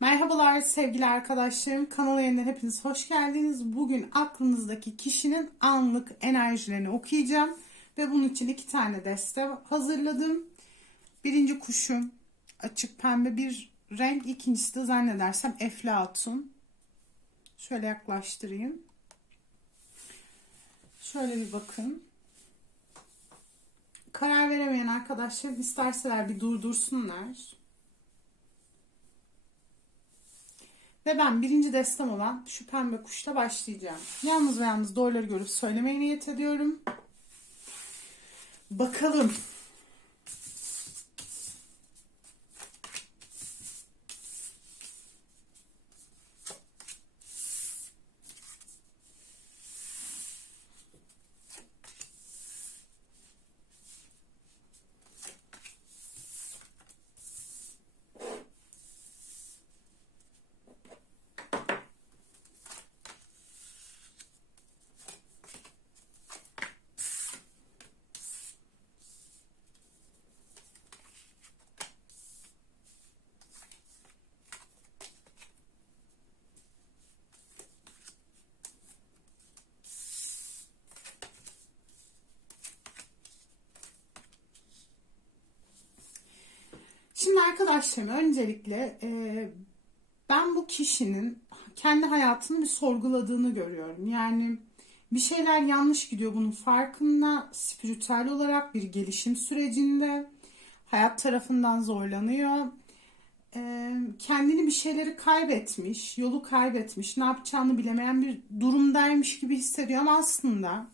Merhabalar sevgili arkadaşlarım. Kanala yeniden hepiniz hoş geldiniz. Bugün aklınızdaki kişinin anlık enerjilerini okuyacağım. Ve bunun için iki tane deste hazırladım. Birinci kuşum açık pembe bir renk. İkincisi de zannedersem eflatun. Şöyle yaklaştırayım. Şöyle bir bakın. Karar veremeyen arkadaşlarım isterseler bir durdursunlar. Ve ben birinci destem olan şu pembe kuşla başlayacağım. Yalnız ve yalnız doğruları görüp söylemeye niyet ediyorum. Bakalım. Şimdi arkadaşlarım öncelikle e, ben bu kişinin kendi hayatını bir sorguladığını görüyorum. Yani bir şeyler yanlış gidiyor bunun farkında. Spiritüel olarak bir gelişim sürecinde hayat tarafından zorlanıyor. E, kendini bir şeyleri kaybetmiş, yolu kaybetmiş, ne yapacağını bilemeyen bir durumdaymış gibi hissediyor ama aslında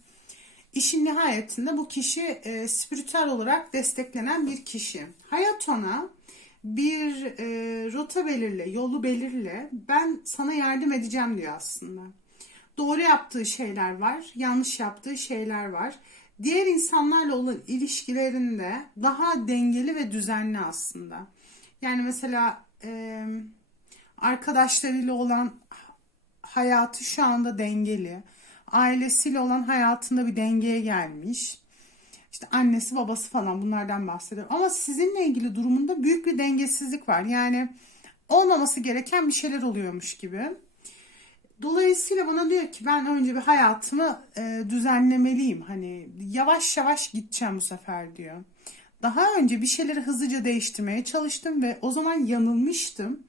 işin nihayetinde bu kişi e, spiritüel olarak desteklenen bir kişi. Hayat ona bir e, rota belirle, yolu belirle. Ben sana yardım edeceğim diyor aslında. Doğru yaptığı şeyler var, yanlış yaptığı şeyler var. Diğer insanlarla olan ilişkilerinde daha dengeli ve düzenli aslında. Yani mesela e, arkadaşlarıyla olan hayatı şu anda dengeli. Ailesiyle olan hayatında bir dengeye gelmiş işte annesi babası falan bunlardan bahsediyor. Ama sizinle ilgili durumunda büyük bir dengesizlik var. Yani olmaması gereken bir şeyler oluyormuş gibi. Dolayısıyla bana diyor ki ben önce bir hayatımı e, düzenlemeliyim. Hani yavaş yavaş gideceğim bu sefer diyor. Daha önce bir şeyleri hızlıca değiştirmeye çalıştım ve o zaman yanılmıştım.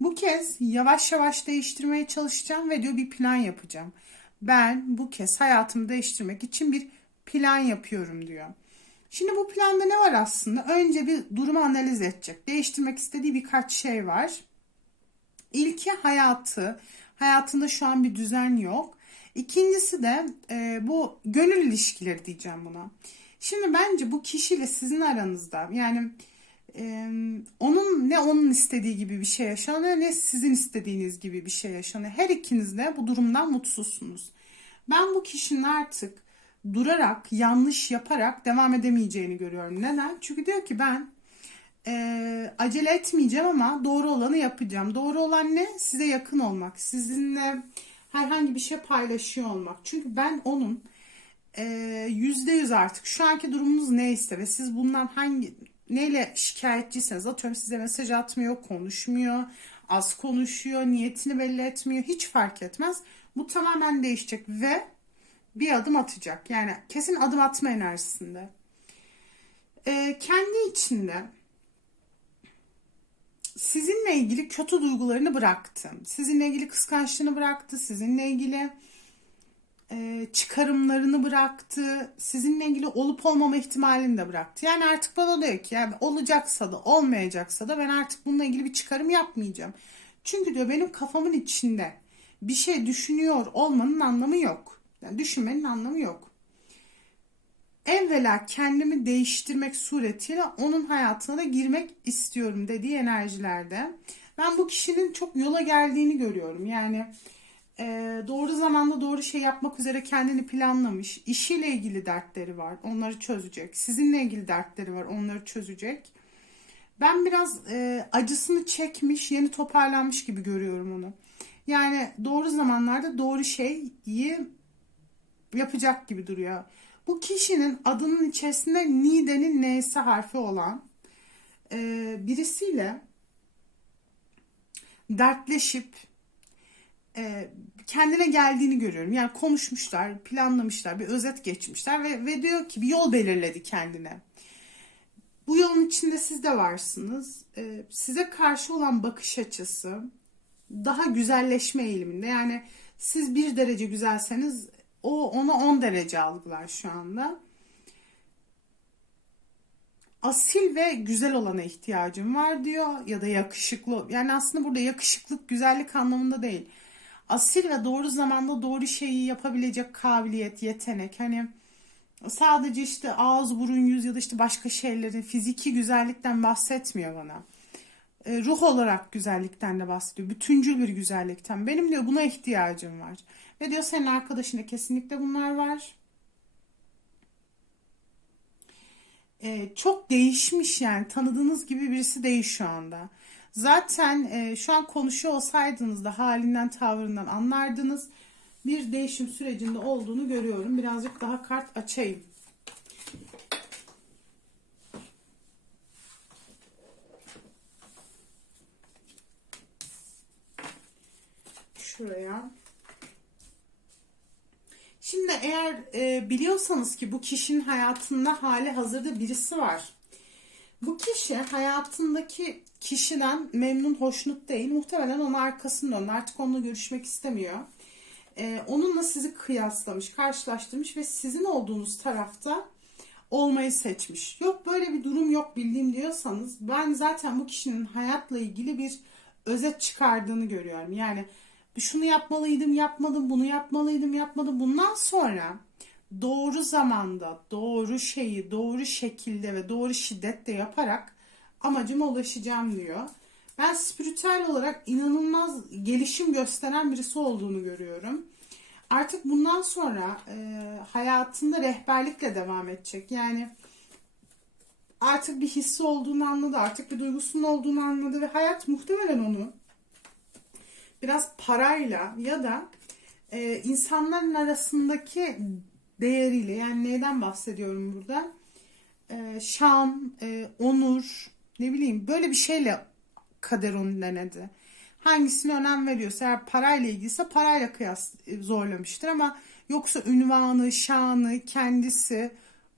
Bu kez yavaş yavaş değiştirmeye çalışacağım ve diyor bir plan yapacağım. Ben bu kez hayatımı değiştirmek için bir plan yapıyorum diyor. Şimdi bu planda ne var aslında? Önce bir durumu analiz edecek. Değiştirmek istediği birkaç şey var. İlki hayatı. Hayatında şu an bir düzen yok. İkincisi de e, bu gönül ilişkileri diyeceğim buna. Şimdi bence bu kişiyle sizin aranızda yani e, onun ne onun istediği gibi bir şey yaşanıyor ne sizin istediğiniz gibi bir şey yaşanıyor. Her ikiniz de bu durumdan mutsuzsunuz. Ben bu kişinin artık durarak, yanlış yaparak devam edemeyeceğini görüyorum. Neden? Çünkü diyor ki ben e, acele etmeyeceğim ama doğru olanı yapacağım. Doğru olan ne? Size yakın olmak, sizinle herhangi bir şey paylaşıyor olmak. Çünkü ben onun e, yüzde yüz artık şu anki durumunuz neyse ve siz bundan hangi neyle şikayetçiyseniz atıyorum size mesaj atmıyor, konuşmuyor, az konuşuyor, niyetini belli etmiyor hiç fark etmez. Bu tamamen değişecek ve bir adım atacak. Yani kesin adım atma enerjisinde. Ee, kendi içinde sizinle ilgili kötü duygularını bıraktı. Sizinle ilgili kıskançlığını bıraktı. Sizinle ilgili e, çıkarımlarını bıraktı. Sizinle ilgili olup olmama ihtimalini de bıraktı. Yani artık bana diyor ki yani olacaksa da olmayacaksa da ben artık bununla ilgili bir çıkarım yapmayacağım. Çünkü diyor benim kafamın içinde bir şey düşünüyor olmanın anlamı yok. Yani düşünmenin anlamı yok. Evvela kendimi değiştirmek suretiyle onun hayatına da girmek istiyorum dediği enerjilerde. Ben bu kişinin çok yola geldiğini görüyorum. Yani e, doğru zamanda doğru şey yapmak üzere kendini planlamış. İşiyle ilgili dertleri var. Onları çözecek. Sizinle ilgili dertleri var. Onları çözecek. Ben biraz e, acısını çekmiş, yeni toparlanmış gibi görüyorum onu. Yani doğru zamanlarda doğru şeyi yapacak gibi duruyor. Bu kişinin adının içerisinde Nide'nin N'si harfi olan e, birisiyle dertleşip e, kendine geldiğini görüyorum. Yani konuşmuşlar, planlamışlar, bir özet geçmişler ve, ve diyor ki bir yol belirledi kendine. Bu yolun içinde siz de varsınız. E, size karşı olan bakış açısı daha güzelleşme eğiliminde. Yani siz bir derece güzelseniz o ona 10 derece algılar şu anda. Asil ve güzel olana ihtiyacım var diyor ya da yakışıklı. Yani aslında burada yakışıklık güzellik anlamında değil. Asil ve doğru zamanda doğru şeyi yapabilecek kabiliyet, yetenek. Hani sadece işte ağız, burun, yüz ya da işte başka şeylerin fiziki güzellikten bahsetmiyor bana. E, ruh olarak güzellikten de bahsediyor. Bütüncül bir güzellikten. Benim diyor buna ihtiyacım var. Ve diyor senin arkadaşında kesinlikle bunlar var. E, çok değişmiş yani tanıdığınız gibi birisi değil şu anda. Zaten e, şu an konuşuyor olsaydınız da halinden tavrından anlardınız. Bir değişim sürecinde olduğunu görüyorum. Birazcık daha kart açayım. Şuraya. Şimdi eğer e, biliyorsanız ki bu kişinin hayatında hali hazırda birisi var. Bu kişi hayatındaki kişiden memnun, hoşnut değil. Muhtemelen onun arkasını döndü. Artık onunla görüşmek istemiyor. Ee, onunla sizi kıyaslamış, karşılaştırmış ve sizin olduğunuz tarafta olmayı seçmiş. Yok böyle bir durum yok bildiğim diyorsanız ben zaten bu kişinin hayatla ilgili bir özet çıkardığını görüyorum. Yani şunu yapmalıydım, yapmadım, bunu yapmalıydım, yapmadım. Bundan sonra doğru zamanda, doğru şeyi, doğru şekilde ve doğru şiddetle yaparak amacıma ulaşacağım diyor. Ben spiritüel olarak inanılmaz gelişim gösteren birisi olduğunu görüyorum. Artık bundan sonra e, hayatında rehberlikle devam edecek. Yani artık bir hissi olduğunu anladı, artık bir duygusunun olduğunu anladı ve hayat muhtemelen onu biraz parayla ya da e, insanların arasındaki değeriyle yani neyden bahsediyorum burada? E, şan, e, onur, ne bileyim böyle bir şeyle kader onu denedi. Hangisine önem veriyorsa eğer parayla ilgiliyse parayla kıyas e, zorlamıştır ama yoksa ünvanı, şanı, kendisi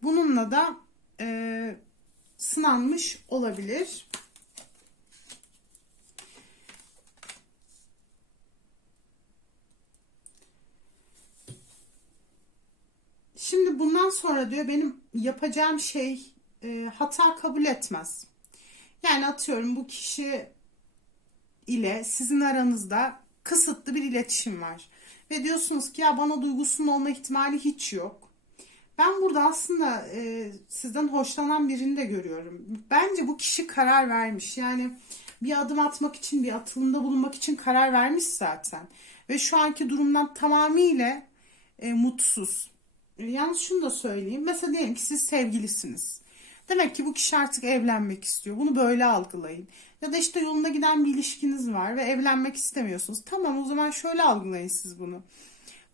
bununla da e, sınanmış olabilir. Şimdi bundan sonra diyor benim yapacağım şey e, hata kabul etmez. Yani atıyorum bu kişi ile sizin aranızda kısıtlı bir iletişim var. Ve diyorsunuz ki ya bana duygusunun olma ihtimali hiç yok. Ben burada aslında e, sizden hoşlanan birini de görüyorum. Bence bu kişi karar vermiş. Yani bir adım atmak için, bir atılımda bulunmak için karar vermiş zaten. Ve şu anki durumdan tamamıyla e, mutsuz. Yalnız şunu da söyleyeyim. Mesela diyelim ki siz sevgilisiniz. Demek ki bu kişi artık evlenmek istiyor. Bunu böyle algılayın. Ya da işte yolunda giden bir ilişkiniz var ve evlenmek istemiyorsunuz. Tamam o zaman şöyle algılayın siz bunu.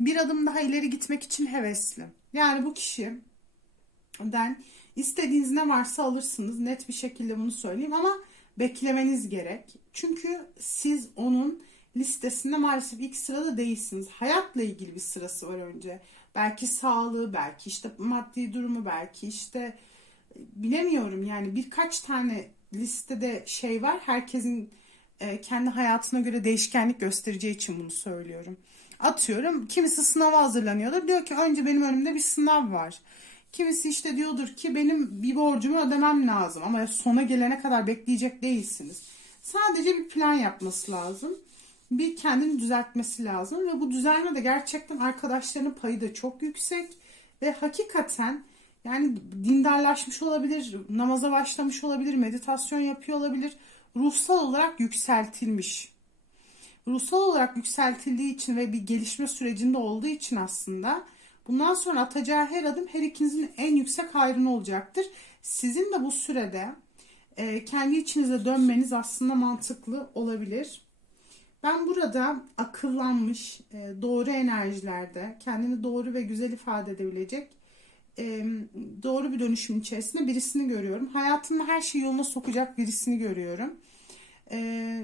Bir adım daha ileri gitmek için hevesli. Yani bu kişiden istediğiniz ne varsa alırsınız. Net bir şekilde bunu söyleyeyim ama beklemeniz gerek. Çünkü siz onun listesinde maalesef ilk sırada değilsiniz. Hayatla ilgili bir sırası var önce. Belki sağlığı, belki işte maddi durumu, belki işte bilemiyorum yani birkaç tane listede şey var. Herkesin e, kendi hayatına göre değişkenlik göstereceği için bunu söylüyorum. Atıyorum kimisi sınava hazırlanıyordur. Diyor ki önce benim önümde bir sınav var. Kimisi işte diyordur ki benim bir borcumu ödemem lazım ama sona gelene kadar bekleyecek değilsiniz. Sadece bir plan yapması lazım. Bir kendini düzeltmesi lazım ve bu düzelme de gerçekten arkadaşlarının payı da çok yüksek ve hakikaten yani dindarlaşmış olabilir, namaza başlamış olabilir, meditasyon yapıyor olabilir. Ruhsal olarak yükseltilmiş. Ruhsal olarak yükseltildiği için ve bir gelişme sürecinde olduğu için aslında bundan sonra atacağı her adım her ikinizin en yüksek hayrına olacaktır. Sizin de bu sürede e, kendi içinize dönmeniz aslında mantıklı olabilir. Ben burada akıllanmış, e, doğru enerjilerde kendini doğru ve güzel ifade edebilecek doğru bir dönüşüm içerisinde birisini görüyorum. Hayatında her şeyi yoluna sokacak birisini görüyorum.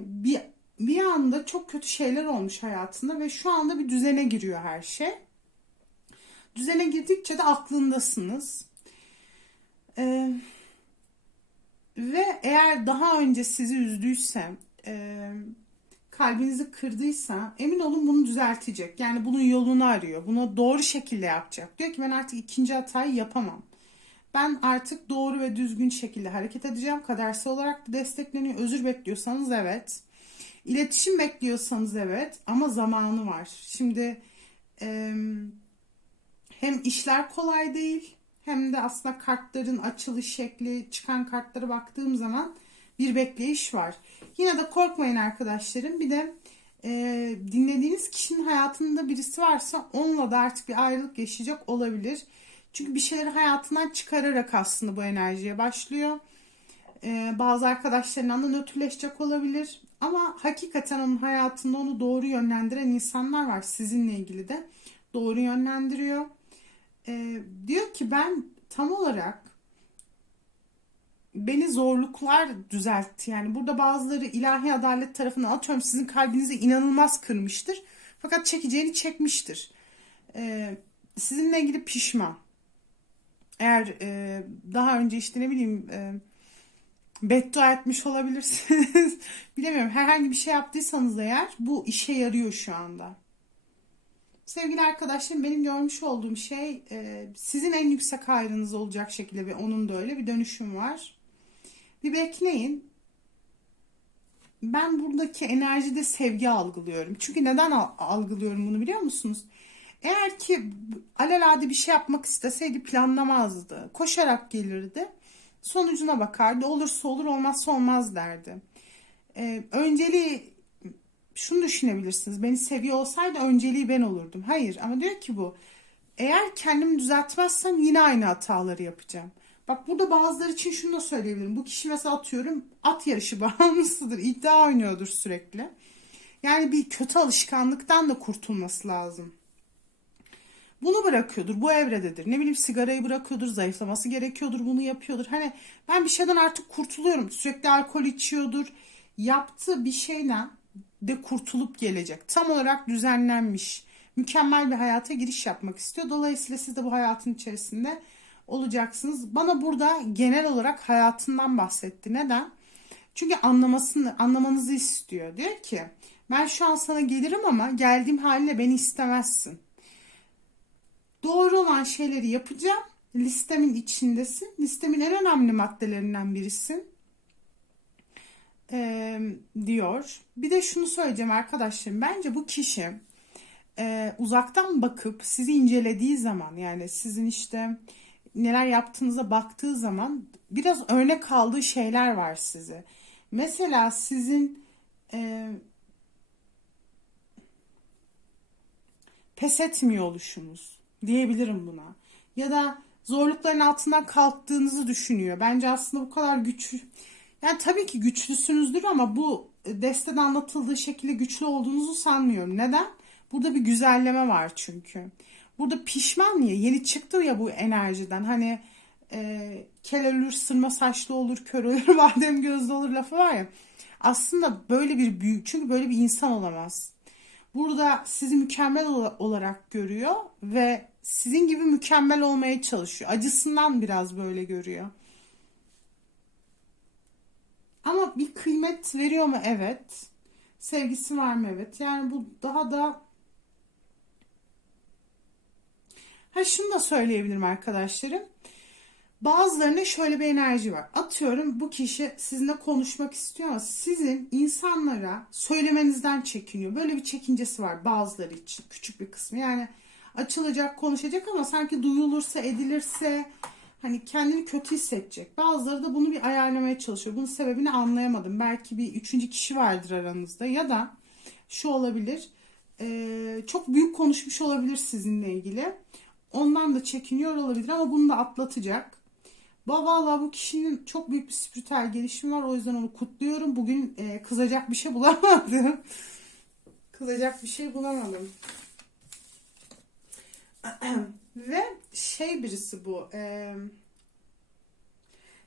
bir bir anda çok kötü şeyler olmuş hayatında ve şu anda bir düzene giriyor her şey. Düzene girdikçe de aklındasınız. Ve eğer daha önce sizi üzdüyse, e, kalbinizi kırdıysa emin olun bunu düzeltecek. Yani bunun yolunu arıyor. Bunu doğru şekilde yapacak. Diyor ki ben artık ikinci hatayı yapamam. Ben artık doğru ve düzgün şekilde hareket edeceğim. Kadersel olarak destekleniyor. Özür bekliyorsanız evet. İletişim bekliyorsanız evet. Ama zamanı var. Şimdi e, hem işler kolay değil hem de aslında kartların açılış şekli, çıkan kartlara baktığım zaman bir bekleyiş var. Yine de korkmayın arkadaşlarım. Bir de e, dinlediğiniz kişinin hayatında birisi varsa onunla da artık bir ayrılık yaşayacak olabilir. Çünkü bir şeyleri hayatından çıkararak aslında bu enerjiye başlıyor. E, bazı arkadaşlarından da nötrleşecek olabilir. Ama hakikaten onun hayatında onu doğru yönlendiren insanlar var sizinle ilgili de. Doğru yönlendiriyor. E, diyor ki ben tam olarak beni zorluklar düzeltti. Yani burada bazıları ilahi adalet tarafından atıyorum sizin kalbinizi inanılmaz kırmıştır. Fakat çekeceğini çekmiştir. Ee, sizinle ilgili pişman. Eğer e, daha önce işte ne bileyim e, beddua etmiş olabilirsiniz. Bilemiyorum. Herhangi bir şey yaptıysanız eğer bu işe yarıyor şu anda. Sevgili arkadaşlarım benim görmüş olduğum şey e, sizin en yüksek hayrınız olacak şekilde ve onun da öyle bir dönüşüm var. Bir bekleyin. Ben buradaki enerjide sevgi algılıyorum. Çünkü neden algılıyorum bunu biliyor musunuz? Eğer ki alelade bir şey yapmak isteseydi planlamazdı. Koşarak gelirdi. Sonucuna bakardı. Olursa olur olmazsa olmaz derdi. Ee, önceliği şunu düşünebilirsiniz. Beni seviyor olsaydı önceliği ben olurdum. Hayır ama diyor ki bu. Eğer kendimi düzeltmezsem yine aynı hataları yapacağım. Bak burada bazıları için şunu da söyleyebilirim. Bu kişi mesela atıyorum at yarışı bağımlısıdır. iddia oynuyordur sürekli. Yani bir kötü alışkanlıktan da kurtulması lazım. Bunu bırakıyordur. Bu evrededir. Ne bileyim sigarayı bırakıyordur. Zayıflaması gerekiyordur. Bunu yapıyordur. Hani ben bir şeyden artık kurtuluyorum. Sürekli alkol içiyordur. Yaptığı bir şeyden de kurtulup gelecek. Tam olarak düzenlenmiş. Mükemmel bir hayata giriş yapmak istiyor. Dolayısıyla siz de bu hayatın içerisinde olacaksınız. Bana burada genel olarak hayatından bahsetti. Neden? Çünkü anlamasını, anlamanızı istiyor. Diyor ki ben şu an sana gelirim ama geldiğim haliyle beni istemezsin. Doğru olan şeyleri yapacağım. Listemin içindesin. Listemin en önemli maddelerinden birisin. Ee, diyor. Bir de şunu söyleyeceğim arkadaşlarım. Bence bu kişi e, uzaktan bakıp sizi incelediği zaman yani sizin işte neler yaptığınıza baktığı zaman biraz örnek aldığı şeyler var size. Mesela sizin e, pes etmiyor oluşunuz diyebilirim buna. Ya da zorlukların altından kalktığınızı düşünüyor. Bence aslında bu kadar güçlü. Yani tabii ki güçlüsünüzdür ama bu destede anlatıldığı şekilde güçlü olduğunuzu sanmıyorum. Neden? Burada bir güzelleme var çünkü. Burada pişman ya yeni çıktı ya bu enerjiden. Hani e, kel ölür, sırma saçlı olur, kör olur, badem gözlü olur lafı var ya. Aslında böyle bir büyük çünkü böyle bir insan olamaz. Burada sizi mükemmel olarak görüyor ve sizin gibi mükemmel olmaya çalışıyor. Acısından biraz böyle görüyor. Ama bir kıymet veriyor mu? Evet. Sevgisi var mı? Evet. Yani bu daha da Ha şunu da söyleyebilirim arkadaşlarım. Bazılarında şöyle bir enerji var. Atıyorum bu kişi sizinle konuşmak istiyor ama sizin insanlara söylemenizden çekiniyor. Böyle bir çekincesi var bazıları için. Küçük bir kısmı. Yani açılacak, konuşacak ama sanki duyulursa, edilirse hani kendini kötü hissedecek. Bazıları da bunu bir ayarlamaya çalışıyor. Bunun sebebini anlayamadım. Belki bir üçüncü kişi vardır aranızda ya da şu olabilir. çok büyük konuşmuş olabilir sizinle ilgili. Ondan da çekiniyor olabilir ama bunu da atlatacak. Valla bu kişinin çok büyük bir spiritüel gelişimi var. O yüzden onu kutluyorum. Bugün e, kızacak bir şey bulamadım. kızacak bir şey bulamadım. Ve şey birisi bu. E,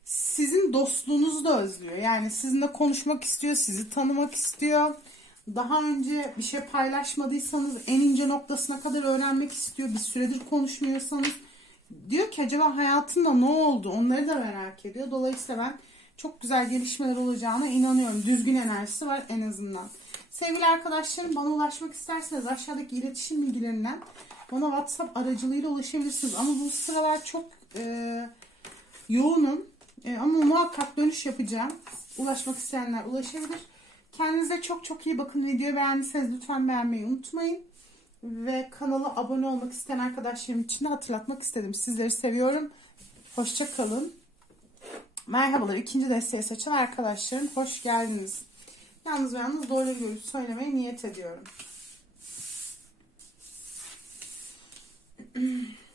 sizin dostluğunuzu da özlüyor. Yani sizinle konuşmak istiyor, sizi tanımak istiyor. Daha önce bir şey paylaşmadıysanız en ince noktasına kadar öğrenmek istiyor. Bir süredir konuşmuyorsanız diyor ki acaba hayatında ne oldu? Onları da merak ediyor. Dolayısıyla ben çok güzel gelişmeler olacağına inanıyorum. Düzgün enerjisi var en azından. Sevgili arkadaşlarım bana ulaşmak isterseniz aşağıdaki iletişim bilgilerinden bana WhatsApp aracılığıyla ulaşabilirsiniz. Ama bu sıralar çok e, yoğunum. E, ama muhakkak dönüş yapacağım. Ulaşmak isteyenler ulaşabilir. Kendinize çok çok iyi bakın. Videoyu beğendiyseniz lütfen beğenmeyi unutmayın. Ve kanala abone olmak isteyen arkadaşlarım için de hatırlatmak istedim. Sizleri seviyorum. Hoşça kalın. Merhabalar. ikinci desteği seçen arkadaşlarım. Hoş geldiniz. Yalnız ve yalnız doğru görüş söylemeye niyet ediyorum.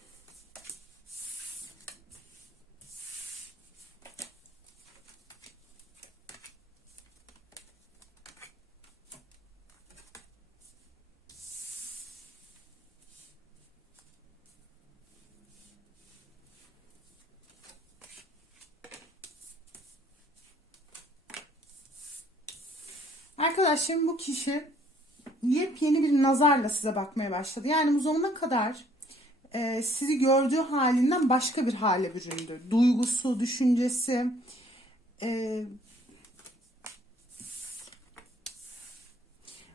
Arkadaşlarım bu kişi yepyeni bir nazarla size bakmaya başladı. Yani bu zamana kadar e, sizi gördüğü halinden başka bir hale büründü. Duygusu, düşüncesi, e,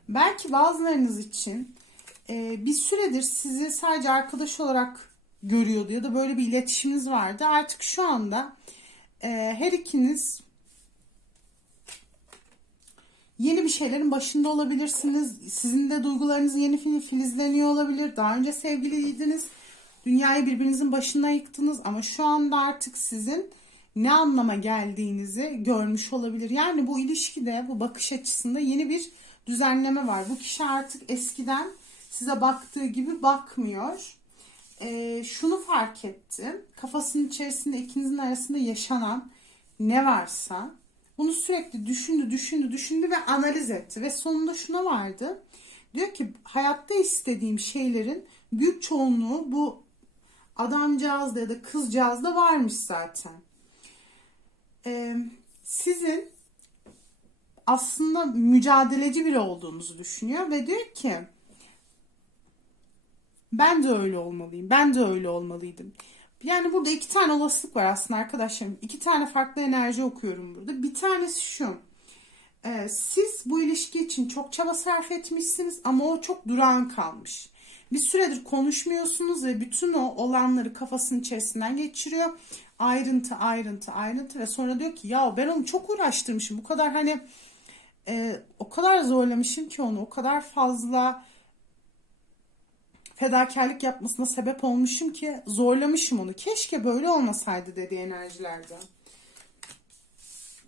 belki bazılarınız için e, bir süredir sizi sadece arkadaş olarak görüyordu ya da böyle bir iletişiminiz vardı. Artık şu anda e, her ikiniz yeni bir şeylerin başında olabilirsiniz. Sizin de duygularınız yeni filizleniyor olabilir. Daha önce sevgiliydiniz. Dünyayı birbirinizin başına yıktınız ama şu anda artık sizin ne anlama geldiğinizi görmüş olabilir. Yani bu ilişkide, bu bakış açısında yeni bir düzenleme var. Bu kişi artık eskiden size baktığı gibi bakmıyor. Ee, şunu fark ettim. Kafasının içerisinde ikinizin arasında yaşanan ne varsa bunu sürekli düşündü, düşündü, düşündü ve analiz etti. Ve sonunda şuna vardı. Diyor ki hayatta istediğim şeylerin büyük çoğunluğu bu adamcağızda ya da kızcağızda varmış zaten. Ee, sizin aslında mücadeleci biri olduğunuzu düşünüyor ve diyor ki ben de öyle olmalıyım. Ben de öyle olmalıydım. Yani burada iki tane olasılık var aslında arkadaşlarım. İki tane farklı enerji okuyorum burada. Bir tanesi şu. Ee, siz bu ilişki için çok çaba sarf etmişsiniz ama o çok durağan kalmış. Bir süredir konuşmuyorsunuz ve bütün o olanları kafasının içerisinden geçiriyor. Ayrıntı, ayrıntı, ayrıntı ve sonra diyor ki ya ben onu çok uğraştırmışım. Bu kadar hani e, o kadar zorlamışım ki onu o kadar fazla fedakarlık yapmasına sebep olmuşum ki zorlamışım onu. Keşke böyle olmasaydı dedi enerjilerde.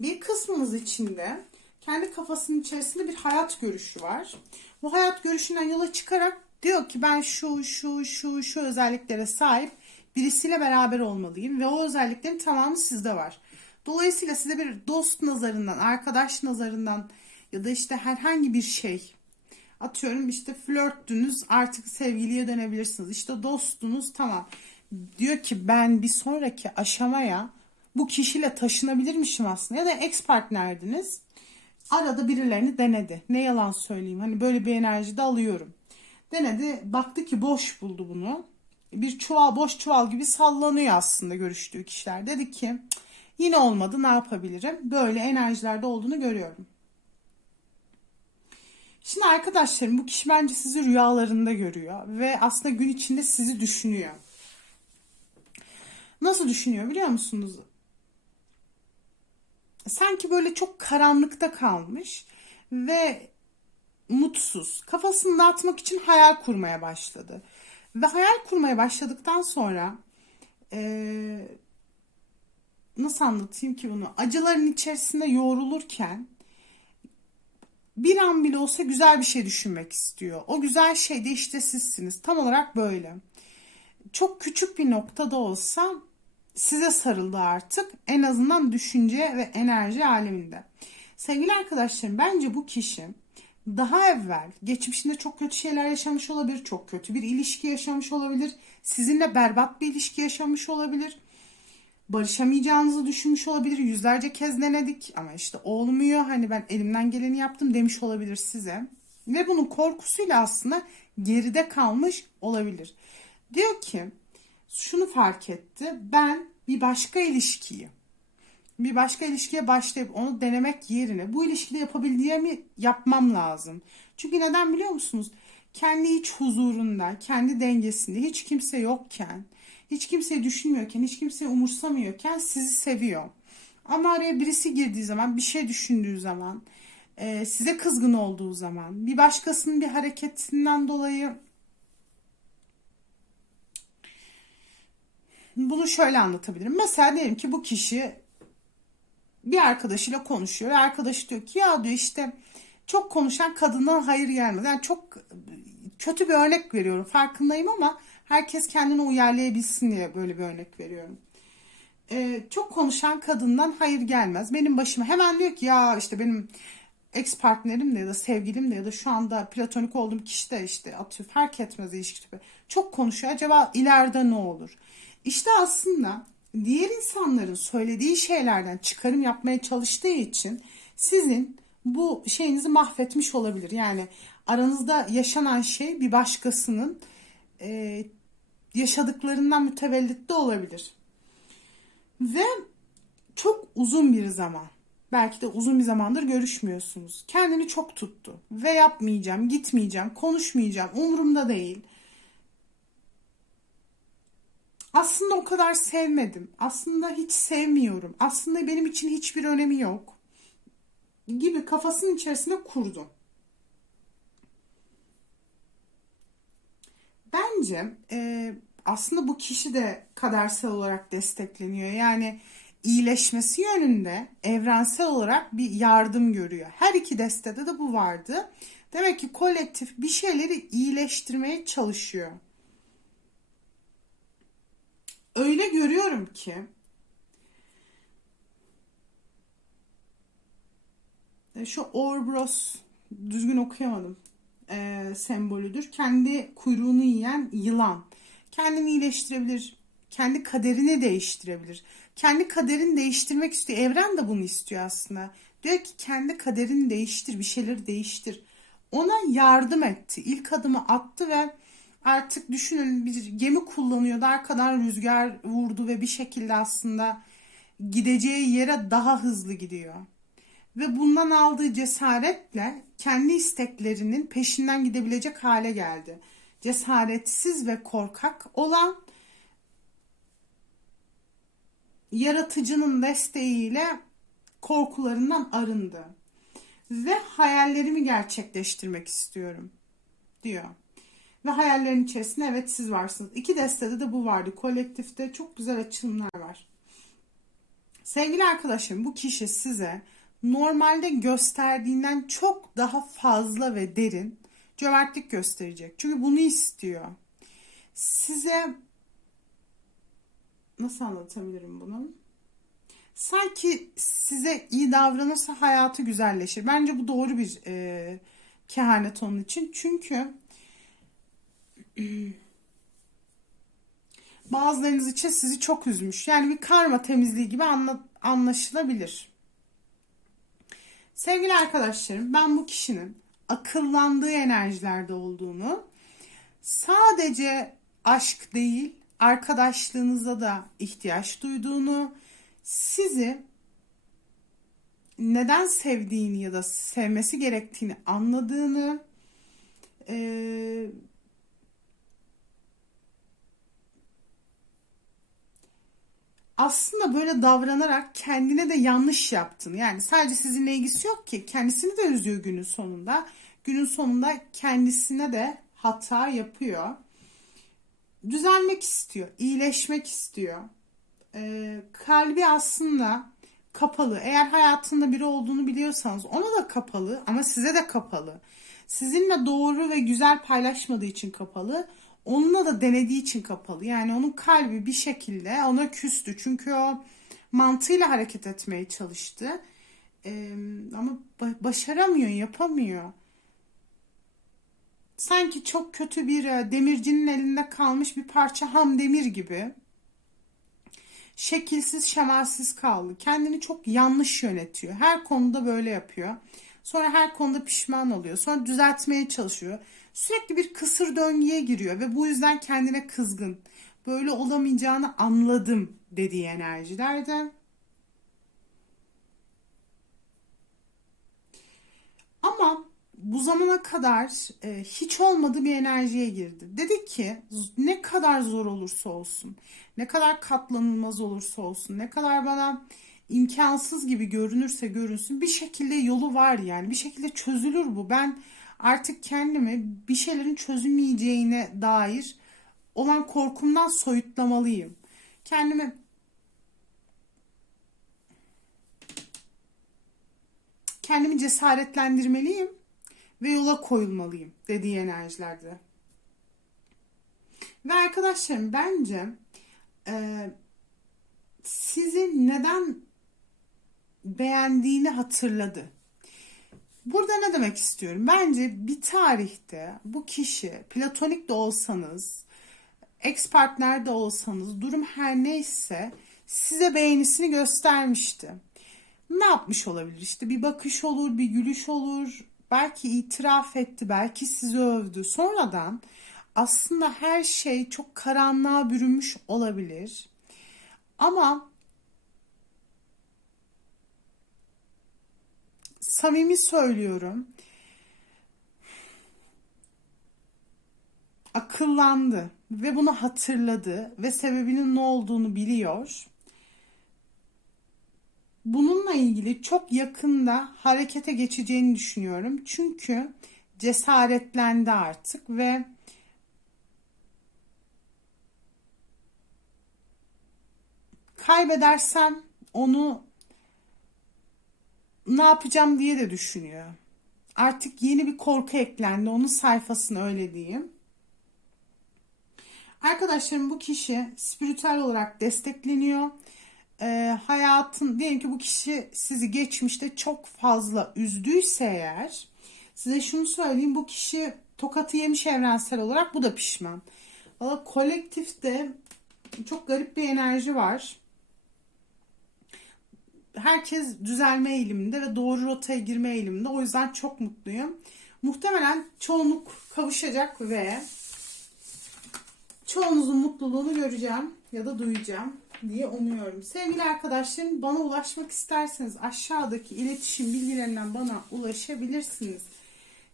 Bir kısmımız içinde kendi kafasının içerisinde bir hayat görüşü var. Bu hayat görüşünden yola çıkarak diyor ki ben şu şu şu şu özelliklere sahip birisiyle beraber olmalıyım ve o özelliklerin tamamı sizde var. Dolayısıyla size bir dost nazarından, arkadaş nazarından ya da işte herhangi bir şey Atıyorum işte flörttünüz artık sevgiliye dönebilirsiniz. İşte dostunuz tamam. Diyor ki ben bir sonraki aşamaya bu kişiyle taşınabilirmişim aslında. Ya da ex partnerdiniz. Arada birilerini denedi. Ne yalan söyleyeyim. Hani böyle bir enerji de alıyorum. Denedi. Baktı ki boş buldu bunu. Bir çuval boş çuval gibi sallanıyor aslında görüştüğü kişiler. Dedi ki yine olmadı ne yapabilirim? Böyle enerjilerde olduğunu görüyorum. Şimdi arkadaşlarım bu kişi bence sizi rüyalarında görüyor ve aslında gün içinde sizi düşünüyor. Nasıl düşünüyor biliyor musunuz? Sanki böyle çok karanlıkta kalmış ve mutsuz. Kafasını dağıtmak için hayal kurmaya başladı. Ve hayal kurmaya başladıktan sonra ee, nasıl anlatayım ki bunu? Acıların içerisinde yoğrulurken bir an bile olsa güzel bir şey düşünmek istiyor. O güzel şey de işte sizsiniz. Tam olarak böyle. Çok küçük bir noktada olsa size sarıldı artık. En azından düşünce ve enerji aleminde. Sevgili arkadaşlarım bence bu kişi daha evvel geçmişinde çok kötü şeyler yaşamış olabilir. Çok kötü bir ilişki yaşamış olabilir. Sizinle berbat bir ilişki yaşamış olabilir barışamayacağınızı düşünmüş olabilir. Yüzlerce kez denedik ama işte olmuyor. Hani ben elimden geleni yaptım demiş olabilir size. Ve bunun korkusuyla aslında geride kalmış olabilir. Diyor ki şunu fark etti. Ben bir başka ilişkiyi bir başka ilişkiye başlayıp onu denemek yerine bu ilişkide yapabildiğimi yapmam lazım. Çünkü neden biliyor musunuz? Kendi iç huzurunda, kendi dengesinde hiç kimse yokken, hiç kimseyi düşünmüyorken, hiç kimseyi umursamıyorken sizi seviyor. Ama araya birisi girdiği zaman, bir şey düşündüğü zaman, e, size kızgın olduğu zaman, bir başkasının bir hareketinden dolayı bunu şöyle anlatabilirim. Mesela diyelim ki bu kişi bir arkadaşıyla konuşuyor. Arkadaşı diyor ki ya diyor işte çok konuşan kadından hayır gelmez. Yani çok kötü bir örnek veriyorum farkındayım ama herkes kendini uyarlayabilsin diye böyle bir örnek veriyorum. Ee, çok konuşan kadından hayır gelmez. Benim başıma hemen diyor ki ya işte benim ex partnerim de ya da sevgilim de ya da şu anda platonik olduğum kişi de işte atıyor fark etmez ilişki tipi. Çok konuşuyor acaba ileride ne olur? İşte aslında diğer insanların söylediği şeylerden çıkarım yapmaya çalıştığı için sizin bu şeyinizi mahvetmiş olabilir. Yani aranızda yaşanan şey bir başkasının e, yaşadıklarından mütevellit de olabilir. Ve çok uzun bir zaman belki de uzun bir zamandır görüşmüyorsunuz. Kendini çok tuttu ve yapmayacağım, gitmeyeceğim, konuşmayacağım, umurumda değil. Aslında o kadar sevmedim. Aslında hiç sevmiyorum. Aslında benim için hiçbir önemi yok. Gibi kafasının içerisinde kurdu. Bence e, aslında bu kişi de kadersel olarak destekleniyor. Yani iyileşmesi yönünde evrensel olarak bir yardım görüyor. Her iki destede de bu vardı. Demek ki kolektif bir şeyleri iyileştirmeye çalışıyor. Öyle görüyorum ki e, şu Ouroboros düzgün okuyamadım e, sembolüdür. Kendi kuyruğunu yiyen yılan. Kendini iyileştirebilir. Kendi kaderini değiştirebilir. Kendi kaderini değiştirmek istiyor. Evren de bunu istiyor aslında. Diyor ki kendi kaderini değiştir, bir şeyleri değiştir. Ona yardım etti. İlk adımı attı ve artık düşünün bir gemi kullanıyordu. Arkadan rüzgar vurdu ve bir şekilde aslında gideceği yere daha hızlı gidiyor. Ve bundan aldığı cesaretle kendi isteklerinin peşinden gidebilecek hale geldi. Cesaretsiz ve korkak olan yaratıcının desteğiyle korkularından arındı. Ve hayallerimi gerçekleştirmek istiyorum diyor. Ve hayallerin içerisinde evet siz varsınız. İki destede de bu vardı. Kolektifte çok güzel açılımlar var. Sevgili arkadaşım bu kişi size normalde gösterdiğinden çok daha fazla ve derin cömertlik gösterecek. Çünkü bunu istiyor. Size nasıl anlatabilirim bunu? Sanki size iyi davranırsa hayatı güzelleşir. Bence bu doğru bir e, kehanet onun için. Çünkü bazılarınız için sizi çok üzmüş. Yani bir karma temizliği gibi anla, anlaşılabilir. Sevgili arkadaşlarım ben bu kişinin akıllandığı enerjilerde olduğunu sadece aşk değil arkadaşlığınıza da ihtiyaç duyduğunu sizi neden sevdiğini ya da sevmesi gerektiğini anladığını e, aslında böyle davranarak kendine de yanlış yaptın. Yani sadece sizinle ilgisi yok ki. Kendisini de üzüyor günün sonunda. Günün sonunda kendisine de hata yapıyor. Düzelmek istiyor, iyileşmek istiyor. Ee, kalbi aslında kapalı. Eğer hayatında biri olduğunu biliyorsanız ona da kapalı ama size de kapalı. Sizinle doğru ve güzel paylaşmadığı için kapalı onunla da denediği için kapalı. Yani onun kalbi bir şekilde ona küstü. Çünkü o mantığıyla hareket etmeye çalıştı. Ee, ama başaramıyor, yapamıyor. Sanki çok kötü bir e, demircinin elinde kalmış bir parça ham demir gibi. Şekilsiz, şemalsiz kaldı. Kendini çok yanlış yönetiyor. Her konuda böyle yapıyor. Sonra her konuda pişman oluyor. Sonra düzeltmeye çalışıyor. Sürekli bir kısır döngüye giriyor ve bu yüzden kendine kızgın. Böyle olamayacağını anladım dediği enerjilerde. Ama bu zamana kadar e, hiç olmadığı bir enerjiye girdi. Dedi ki ne kadar zor olursa olsun, ne kadar katlanılmaz olursa olsun, ne kadar bana imkansız gibi görünürse görünsün bir şekilde yolu var yani bir şekilde çözülür bu. Ben artık kendimi bir şeylerin çözülmeyeceğine dair olan korkumdan soyutlamalıyım. Kendimi kendimi cesaretlendirmeliyim ve yola koyulmalıyım dediği enerjilerde. Ve arkadaşlarım bence e, sizi neden beğendiğini hatırladı. Burada ne demek istiyorum? Bence bir tarihte bu kişi platonik de olsanız, ex partner de olsanız, durum her neyse size beğenisini göstermişti. Ne yapmış olabilir? İşte bir bakış olur, bir gülüş olur, belki itiraf etti, belki sizi övdü. Sonradan aslında her şey çok karanlığa bürünmüş olabilir. Ama samimi söylüyorum. Akıllandı ve bunu hatırladı ve sebebinin ne olduğunu biliyor. Bununla ilgili çok yakında harekete geçeceğini düşünüyorum. Çünkü cesaretlendi artık ve kaybedersem onu ne yapacağım diye de düşünüyor. Artık yeni bir korku eklendi. Onun sayfasına öyle diyeyim. Arkadaşlarım bu kişi spiritüel olarak destekleniyor. Ee, hayatın diyelim ki bu kişi sizi geçmişte çok fazla üzdüyse eğer size şunu söyleyeyim bu kişi tokatı yemiş evrensel olarak bu da pişman. Valla kolektifte çok garip bir enerji var herkes düzelme eğiliminde ve doğru rotaya girme eğiliminde. O yüzden çok mutluyum. Muhtemelen çoğunluk kavuşacak ve çoğunuzun mutluluğunu göreceğim ya da duyacağım diye umuyorum. Sevgili arkadaşlarım bana ulaşmak isterseniz aşağıdaki iletişim bilgilerinden bana ulaşabilirsiniz.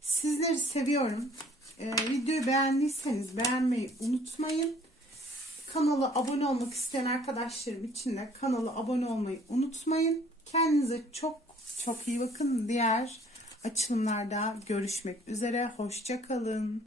Sizleri seviyorum. Ee, videoyu beğendiyseniz beğenmeyi unutmayın. Kanala abone olmak isteyen arkadaşlarım için de kanala abone olmayı unutmayın. Kendinize çok çok iyi bakın. Diğer açılımlarda görüşmek üzere. Hoşçakalın.